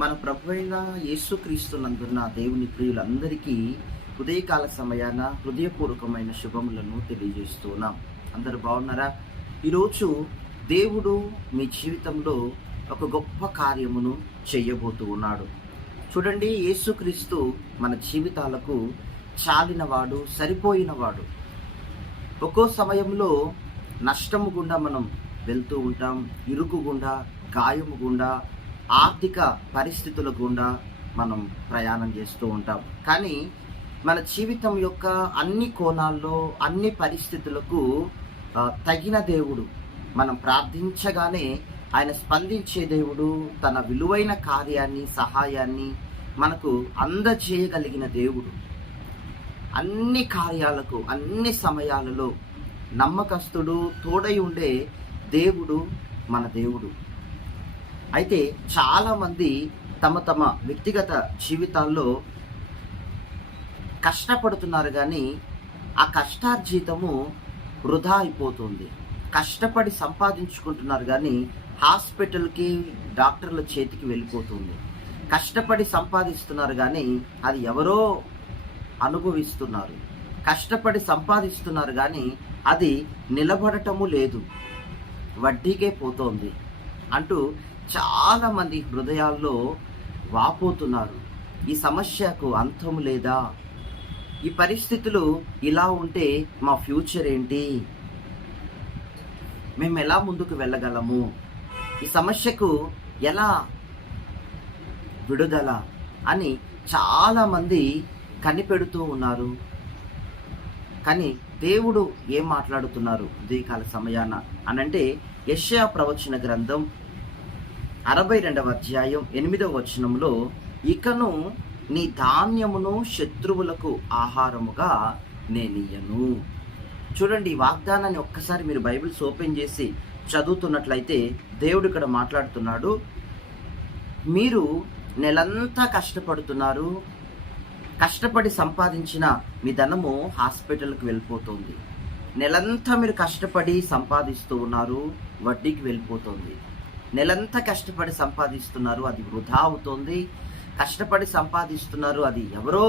మన ప్రభు అయిన యేసుక్రీస్తునందున్న దేవుని ప్రియులందరికీ ఉదయకాల సమయాన హృదయపూర్వకమైన శుభములను తెలియజేస్తున్నాం. అందరూ బాగున్నారా? ఈరోజు దేవుడు మీ జీవితంలో ఒక గొప్ప కార్యమును చేయబోతూ ఉన్నాడు. చూడండి, యేసుక్రీస్తు మన జీవితాలకు చాలినవాడు, సరిపోయినవాడు. ఒక్కో సమయంలో నష్టము గుండా మనం వెళ్తూ ఉంటాం, ఇరుకు గుండా, గాయము గుండా, ఆర్థిక పరిస్థితుల గుండా మనం ప్రయాణం చేస్తూ ఉంటాం. కానీ మన జీవితం యొక్క అన్ని కోణాల్లో, అన్ని పరిస్థితులకు తగిన దేవుడు, మనం ప్రార్థించగానే ఆయన స్పందించే దేవుడు, తన విలువైన కార్యాన్ని, సహాయాన్ని మనకు అందజేయగలిగిన దేవుడు. అన్ని కార్యాలకు, అన్ని సమయాలలో నమ్మకస్తుడు, తోడై ఉండే దేవుడు మన దేవుడు. అయితే చాలామంది తమ తమ వ్యక్తిగత జీవితాల్లో కష్టపడుతున్నారు, కానీ ఆ కష్టార్జితము వృధా అయిపోతుంది. కష్టపడి సంపాదించుకుంటున్నారు, కానీ హాస్పిటల్కి, డాక్టర్ల చేతికి వెళ్ళిపోతుంది. కష్టపడి సంపాదిస్తున్నారు, కానీ అది ఎవరో అనుభవిస్తున్నారు. కష్టపడి సంపాదిస్తున్నారు, కానీ అది నిలబడటము లేదు, వడ్డీకే పోతోంది అంటూ చాలామంది హృదయాల్లో వాపోతున్నారు. ఈ సమస్యకు అంతం లేదా? ఈ పరిస్థితులు ఇలా ఉంటే మా ఫ్యూచర్ ఏంటి? మేము ఎలా ముందుకు వెళ్ళగలము? ఈ సమస్యకు ఎలా విడుదల అని చాలామంది కనిపెడుతూ ఉన్నారు. కానీ దేవుడు ఏం మాట్లాడుతున్నారు ఉదయకాల సమయాన అనంటే, యెషయా ప్రవచన గ్రంథం 62వ అధ్యాయం 8వ వచనంలో, ఇకను నీ ధాన్యమును శత్రువులకు ఆహారముగా నేనియ్యను. చూడండి, ఈ వాగ్దానాన్ని ఒక్కసారి మీరు బైబిల్స్ ఓపెన్ చేసి చదువుతున్నట్లయితే దేవుడు ఇక్కడ మాట్లాడుతున్నాడు. మీరు నెలంతా కష్టపడుతున్నారు, కష్టపడి సంపాదించిన మీ ధనము హాస్పిటల్కి వెళ్ళిపోతుంది. నెలంతా మీరు కష్టపడి సంపాదిస్తూ ఉన్నారు, వడ్డీకి వెళ్ళిపోతుంది. నెలంతా కష్టపడి సంపాదిస్తున్నారు, అది వృధా అవుతుంది. కష్టపడి సంపాదిస్తున్నారు, అది ఎవరో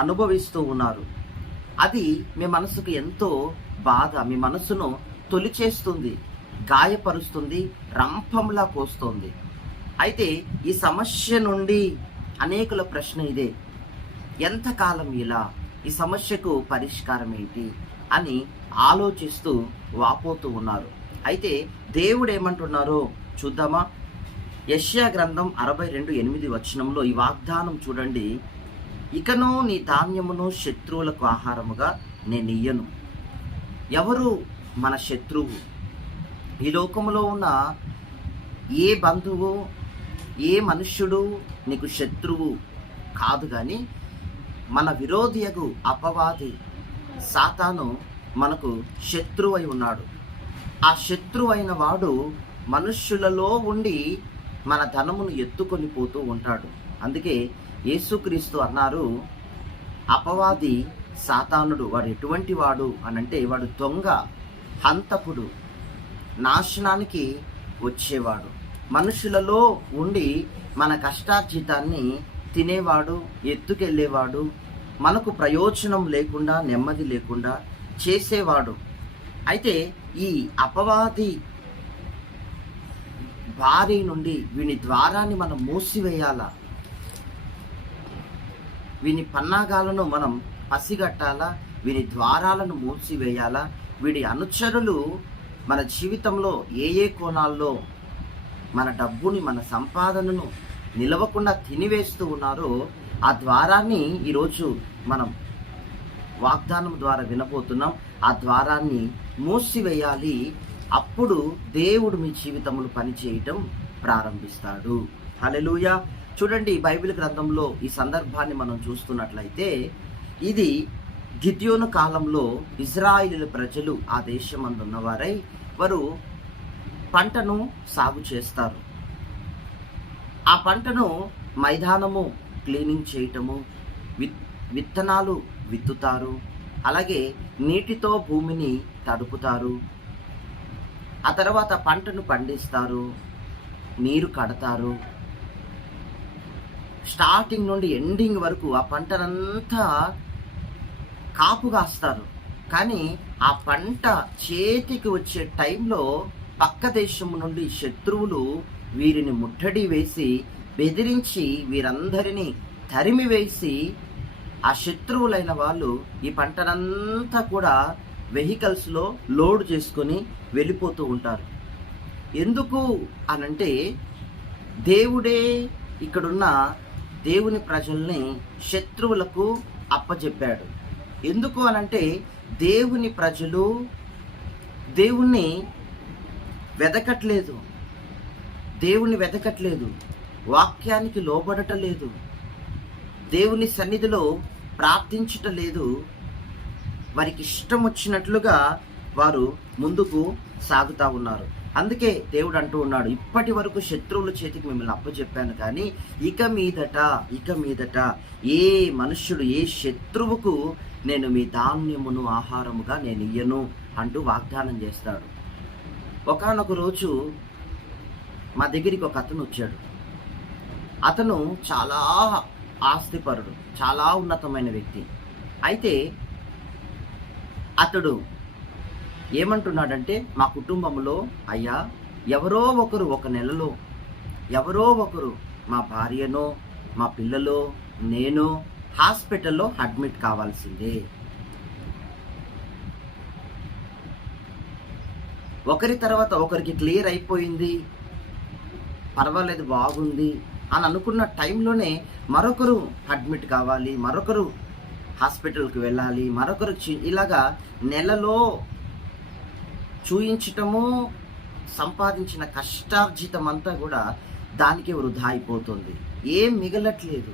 అనుభవిస్తూ ఉన్నారు. అది మీ మనసుకు ఎంతో బాధ, మీ మనసును తొలిచేస్తుంది, గాయపరుస్తుంది, రంపంలా కోస్తుంది. అయితే ఈ సమస్య నుండి అనేకుల ప్రశ్న ఇదే: ఎంతకాలం ఇలా? ఈ సమస్యకు పరిష్కారం ఏంటి అని ఆలోచిస్తూ వాపోతూ ఉన్నారు. అయితే దేవుడు ఏమంటున్నారో చూద్దామా? యెషయా గ్రంథం 62:8 వచనంలో ఈ వాగ్దానం చూడండి. ఇకను నీ ధాన్యమును శత్రువులకు ఆహారముగా నేను ఇయ్యను. ఎవరు మన శత్రువు? ఈ లోకంలో ఉన్న ఏ బంధువు, ఏ మనుష్యుడు నీకు శత్రువు కాదు, కానీ మన విరోధియగు అపవాది సాతాను మనకు శత్రువై ఉన్నాడు. ఆ శత్రువైన వాడు మనుష్యులలో ఉండి మన ధనమును ఎత్తుకొని పోతూ ఉంటాడు. అందుకే యేసుక్రీస్తు అన్నారు, అపవాది సాతానుడు వాడు ఎటువంటి వాడు అనంటే, వాడు దొంగ, హంతకుడు, నాశనానికి వచ్చేవాడు. మనుషులలో ఉండి మన కష్టార్జితాన్ని తినేవాడు, ఎత్తుకెళ్ళేవాడు, మనకు ప్రయోజనం లేకుండా, నెమ్మది లేకుండా చేసేవాడు. అయితే ఈ అపవాది బారి నుండి వీని ద్వారాన్ని మనం మూసివేయాలా? వీని పన్నాగాలను మనం పసిగట్టాలా? వీని ద్వారాలను మూసివేయాలా? వీడి అనుచరులు మన జీవితంలో ఏ ఏ కోణాల్లో మన డబ్బుని, మన సంపాదనను నిలవకుండా తినివేస్తూ ఉన్నారో, ఆ ద్వారాన్ని ఈరోజు మనం వాగ్దానం ద్వారా వినబోతున్నాం. ఆ ద్వారాన్ని మూసివేయాలి. అప్పుడు దేవుడు మీ జీవితంలో పనిచేయటం ప్రారంభిస్తాడు. హల్లెలూయా. చూడండి, బైబిల్ గ్రంథంలో ఈ సందర్భాన్ని మనం చూస్తున్నట్లయితే, ఇది గిద్యోను కాలంలో ఇజ్రాయేలు ప్రజలు ఆ దేశమందున్నవారై వారు పంటను సాగు చేస్తారు. ఆ పంటను మైదానము క్లీనింగ్ చేయటము, విత్తనాలు విత్తుతారు, అలాగే నీటితో భూమిని తడుపుతారు. ఆ తర్వాత పంటను పండిస్తారు, నీరు కడతారు. స్టార్టింగ్ నుండి ఎండింగ్ వరకు ఆ పంటనంతా కాపు కాస్తారు. కానీ ఆ పంట చేతికి వచ్చే టైంలో పక్క దేశం నుండి శత్రువులు వీరిని ముట్టడి వేసి బెదిరించి వీరందరినీ తరిమి వేసి ఆ శత్రువులైన వాళ్ళు ఈ పంటనంతా కూడా వెహికల్స్లో లోడ్ చేసుకొని వెళ్ళిపోతూ ఉంటారు. ఎందుకు అనంటే దేవుడే ఇక్కడున్న దేవుని ప్రజల్ని శత్రువులకు అప్పచెప్పాడు. ఎందుకు అనంటే దేవుని ప్రజలు దేవుణ్ణి వెదకట్లేదు, వాక్యానికి లోబడటలేదు, దేవుని సన్నిధిలో ప్రార్థించటలేదు. వారికి ఇష్టం వచ్చినట్లుగా వారు ముందుకు సాగుతూ ఉన్నారు. అందుకే దేవుడు అంటూ ఉన్నాడు, ఇప్పటి వరకు శత్రువుల చేతికి మిమ్మల్ని అప్పచెప్పాను, కానీ ఇక మీదట ఏ మనుష్యుడు ఏ శత్రువుకు నేను మీ ధాన్యమును ఆహారముగా నేను ఇయ్యను అంటూ వాగ్దానం చేస్తాడు. ఒకానొక రోజు మా దగ్గరికి ఒక అతను వచ్చాడు. అతను చాలా ఆస్తిపరుడు, చాలా ఉన్నతమైన వ్యక్తి. అయితే అతడు ఏమంటున్నాడంటే, మా కుటుంబంలో అయ్యా ఎవరో ఒకరు ఒక నెలలో మా భార్యనో మా పిల్లలో నేను హాస్పిటల్లో అడ్మిట్ కావాల్సిందే. ఒకరి తర్వాత ఒకరికి క్లియర్ అయిపోయింది, పర్వాలేదు బాగుంది అని అనుకున్న టైంలోనే మరొకరు అడ్మిట్ కావాలి, మరొకరు హాస్పిటల్కి వెళ్ళాలి, మరొకరు ఇలాగా నెలలో చూయించటము, సంపాదించిన కష్టార్జితం అంతా కూడా దానికి వృధా అయిపోతుంది, ఏం మిగలట్లేదు.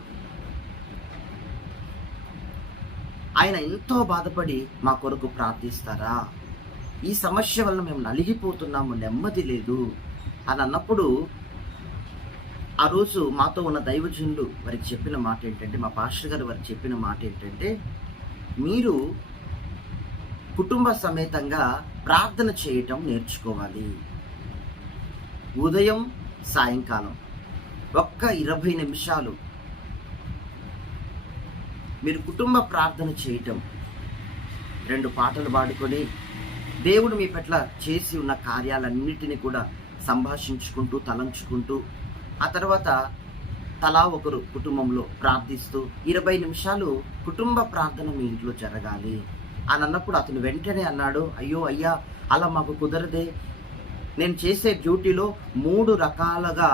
ఆయన ఎంతో బాధపడి మా కొరకు ప్రార్థిస్తారా, ఈ సమస్య వల్ల మేము నలిగిపోతున్నాము, నెమ్మది లేదు అని అన్నప్పుడు ఆ రోజు మాతో ఉన్న దైవజనులు వారికి చెప్పిన మాట ఏంటంటే, మా పాస్టర్ గారు వారికి చెప్పిన మాట ఏంటంటే, మీరు కుటుంబ సమేతంగా ప్రార్థన చేయటం నేర్చుకోవాలి. ఉదయం సాయంకాలం ఒక్క 20 నిమిషాలు మీరు కుటుంబ ప్రార్థన చేయటం, 2 పాటలు పాడుకొని దేవుడు మీ పట్ల చేసి ఉన్న కార్యాలన్నిటినీ కూడా సంభాషించుకుంటూ తలంచుకుంటూ ఆ తర్వాత తలా ఒకరు కుటుంబంలో ప్రార్థిస్తూ 20 నిమిషాలు కుటుంబ ప్రార్థన మీ ఇంట్లో జరగాలి అని అన్నప్పుడు అతను వెంటనే అన్నాడు, అయ్యో అయ్యా అలా మాకు కుదరదే, నేను చేసే డ్యూటీలో 3 రకాలుగా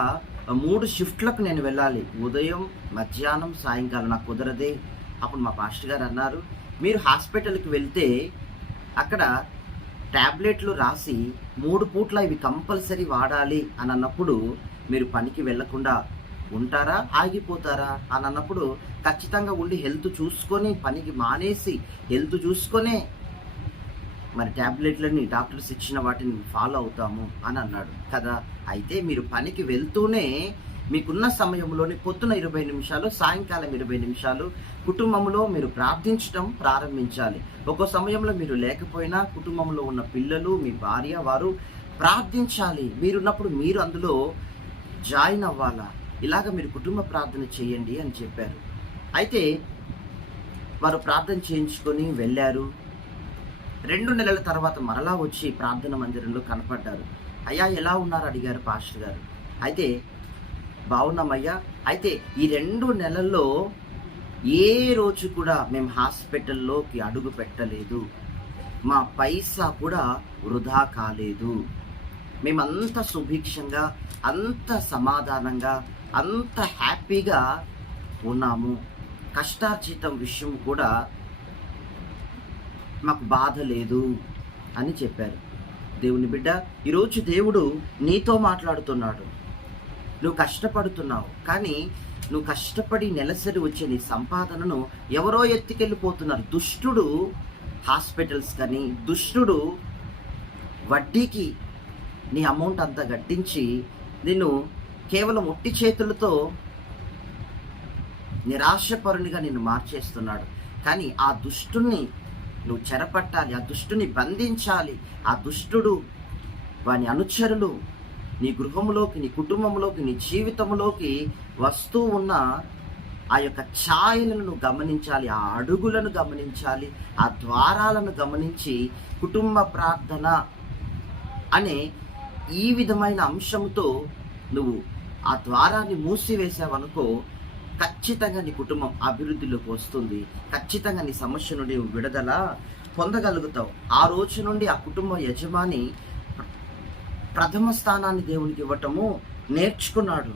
3 షిఫ్ట్లకు నేను వెళ్ళాలి, ఉదయం మధ్యాహ్నం సాయంకాలం, నాకు కుదరదే. అప్పుడు మా పాస్టర్ గారు అన్నారు, మీరు హాస్పిటల్కి వెళ్తే అక్కడ ట్యాబ్లెట్లు రాసి 3 పూట్ల ఇవి కంపల్సరీ వాడాలి అని అన్నప్పుడు మీరు పనికి వెళ్లకుండా ఉంటారా, ఆగిపోతారా అని అన్నప్పుడు ఖచ్చితంగా ఉండి హెల్త్ చూసుకొని పనికి మానేసి హెల్త్ చూసుకొనే మరి ట్యాబ్లెట్లని డాక్టర్స్ ఇచ్చిన వాటిని ఫాలో అవుతాము అని అన్నాడు కదా. అయితే మీరు పనికి వెళ్తూనే మీకున్న సమయంలోని పొద్దున 20 నిమిషాలు, సాయంకాలం 20 నిమిషాలు కుటుంబంలో మీరు ప్రార్థించడం ప్రారంభించాలి. ఒక్కో సమయంలో మీరు లేకపోయినా కుటుంబంలో ఉన్న పిల్లలు, మీ భార్య, వారు ప్రార్థించాలి. మీరున్నప్పుడు మీరు అందులో జాయిన్ అవ్వాలా. ఇలాగ మీరు కుటుంబ ప్రార్థన చేయండి అని చెప్పారు. అయితే వారు ప్రార్థన చేయించుకొని వెళ్ళారు. 2 నెలల తర్వాత మరలా వచ్చి ప్రార్థన మందిరంలో కనపడ్డారు. అయ్యా ఎలా ఉన్నారు అడిగారు పాస్టర్ గారు. అయితే బాగున్నామయ్యా, అయితే ఈ 2 నెలల్లో ఏ రోజు కూడా మేము హాస్పిటల్లోకి అడుగు పెట్టలేదు, మా పైసా కూడా వృధా కాలేదు, మేమంత సుభిక్షంగా, అంత సమాధానంగా, అంత హ్యాపీగా ఉన్నాము, కష్టార్జితం విషయం కూడా మాకు బాధ లేదు అని చెప్పారు. దేవుని బిడ్డ, ఈరోజు దేవుడు నీతో మాట్లాడుతున్నాడు. నువ్వు కష్టపడుతున్నావు, కానీ నువ్వు కష్టపడి నెలసరి వచ్చే నీ సంపాదనను ఎవరో ఎత్తుకెళ్ళిపోతున్నారు. దుష్టుడు హాస్పిటల్స్ కానీ, దుష్టుడు వడ్డీకి నీ అమౌంట్ అంతా గట్టించి నిన్ను కేవలం ఒట్టి చేతులతో నిరాశపరునిగా నిన్ను మార్చేస్తున్నాడు. కానీ ఆ దుష్టుని నువ్వు చెరపట్టాలి, ఆ దుష్టుని బంధించాలి. ఆ దుష్టుడు, వాని అనుచరులు నీ గృహంలోకి, నీ కుటుంబంలోకి, నీ జీవితంలోకి వస్తూ ఉన్న ఆ యొక్క ఛాయలను గమనించాలి, ఆ అడుగులను గమనించాలి, ఆ ద్వారాలను గమనించి కుటుంబ ప్రార్థన అనే ఈ విధమైన అంశంతో నువ్వు ఆ ద్వారాన్ని మూసివేసావనుకో, ఖచ్చితంగా నీ కుటుంబం అభివృద్ధిలోకి వస్తుంది. ఖచ్చితంగా నీ సమస్య నుండి విడుదల పొందగలుగుతావు. ఆ రోజు నుండి ఆ కుటుంబ యజమాని ప్రథమ స్థానాన్ని దేవునికి ఇవ్వటము నేర్చుకున్నాడు.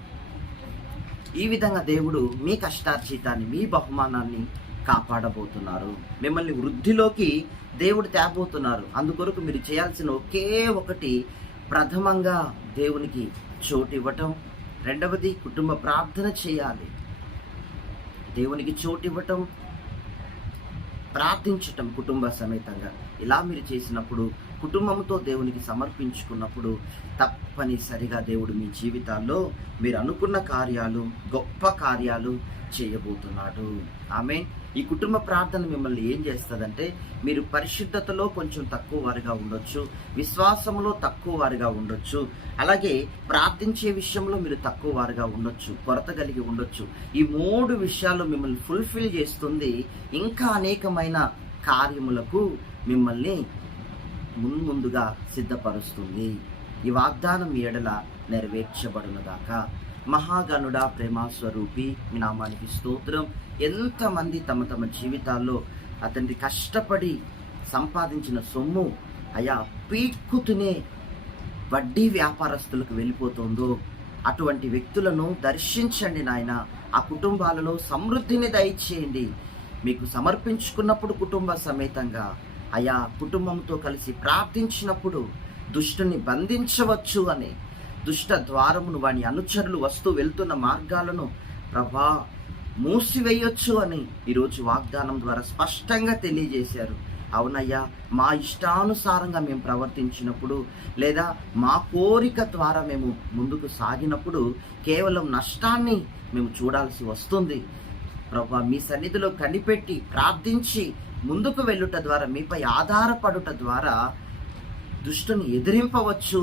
ఈ విధంగా దేవుడు మీ కష్టార్జితాన్ని, మీ బహుమానాన్ని కాపాడబోతున్నారు. మిమ్మల్ని వృద్ధిలోకి దేవుడు తేబోతున్నారు. అందుకొరకు మీరు చేయాల్సిన ఒకే ఒకటి, ప్రథమంగా దేవునికి చోటు ఇవ్వటం. రెండవది, కుటుంబ ప్రార్థన చేయాలి. దేవునికి చోటు ఇవ్వటం, ప్రార్థించటం కుటుంబ సమేతంగా. ఇలా మీరు చేసినప్పుడు, కుటుంబంతో దేవునికి సమర్పించుకున్నప్పుడు తప్పనిసరిగా దేవుడు మీ జీవితాల్లో మీరు అనుకున్న కార్యాలు, గొప్ప కార్యాలు చేయబోతున్నాడు. ఆమేన్. ఈ కుటుంబ ప్రార్థన మిమ్మల్ని ఏం చేస్తుందంటే, మీరు పరిశుద్ధతలో కొంచెం తక్కువ వారిగా ఉండొచ్చు, విశ్వాసంలో తక్కువ వారిగా ఉండొచ్చు, అలాగే ప్రార్థించే విషయంలో మీరు తక్కువ వారిగా ఉండొచ్చు, కొరత కలిగి ఉండొచ్చు. ఈ 3 విషయాలు మిమ్మల్ని ఫుల్ఫిల్ చేస్తుంది. ఇంకా అనేకమైన కార్యములకు మిమ్మల్ని ముందుగా సిద్ధపరుస్తుంది. ఈ వాగ్దానం మీ ఎడల నెరవేర్చబడునుగాక. మహాగణుడా, ప్రేమాస్వరూపి, మీ నామానికి స్తోత్రం. ఎంతమంది తమ తమ జీవితాల్లో అతన్ని కష్టపడి సంపాదించిన సొమ్ము అయా పీక్కుతునే వడ్డీ వ్యాపారస్తులకు వెళ్ళిపోతుందో, అటువంటి వ్యక్తులను దర్శించండి నాయన. ఆ కుటుంబాలలో సమృద్ధిని దయచేయండి. మీకు సమర్పించుకున్నప్పుడు కుటుంబ సమేతంగా అయా కుటుంబంతో కలిసి ప్రార్థించినప్పుడు దుష్టుని బంధించవచ్చు అని, దుష్ట ద్వారమును వాని అనుచరులు వస్తూ వెళ్తున్న మార్గాలను ప్రభా మూసివేయొచ్చు అని ఈరోజు వాగ్దానం ద్వారా స్పష్టంగా తెలియజేశారు. అవునయ్యా, మా ఇష్టానుసారంగా మేము ప్రవర్తించినప్పుడు, లేదా మా కోరిక ద్వారా మేము ముందుకు సాగినప్పుడు కేవలం నష్టాన్ని మేము చూడాల్సి వస్తుంది. ప్రభా, మీ సన్నిధిలో కనిపెట్టి ప్రార్థించి ముందుకు వెళ్ళుట ద్వారా, మీపై ఆధారపడుట ద్వారా దుష్టుని ఎదిరింపవచ్చు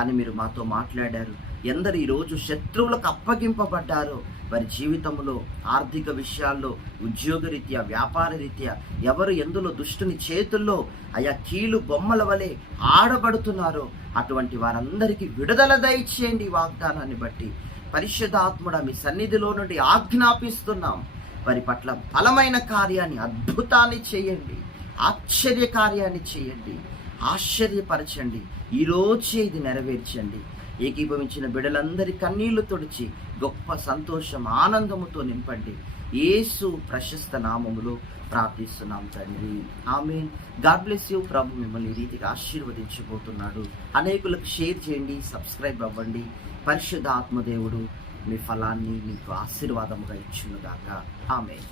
అని మీరు మాతో మాట్లాడారు. ఎందరు ఈరోజు శత్రువులకు అప్పగింపబడ్డారో, వారి జీవితంలో ఆర్థిక విషయాల్లో, ఉద్యోగరీత్యా, వ్యాపార రీత్యా ఎవరు ఎందులో దుష్టుని చేతుల్లో అయా కీలు బొమ్మల వలె ఆడబడుతున్నారో, అటువంటి వారందరికీ విడుదల దయచేయండి. వాగ్దానాన్ని బట్టి పరిశుద్ధాత్ముడా, మీ సన్నిధిలో నుండి ఆజ్ఞాపిస్తున్నాం. వారి పట్ల బలమైన కార్యాన్ని, అద్భుతాన్ని చేయండి, ఆశ్చర్య కార్యాన్ని చేయండి, ఆశ్చర్యపరచండి. ఈరోజే ఇది నెరవేర్చండి. ఏకీభవించిన బిడ్డలందరి కన్నీళ్లు తుడిచి గొప్ప సంతోషం, ఆనందముతో నింపండి. యేసు ప్రశస్త నామములో ప్రార్థిస్తున్నాం తండ్రి. ఆమేన్. God bless you. ప్రభు మిమ్మల్ని ఈ రీతిగా ఆశీర్వదించబోతున్నాడు. అనేకులకు షేర్ చేయండి, సబ్స్క్రైబ్ అవ్వండి. పరిశుద్ధ ఆత్మదేవుడు మీ ఫలాన్ని మీకు ఆశీర్వాదముగా ఇచ్చునుగాక. ఆమేన్.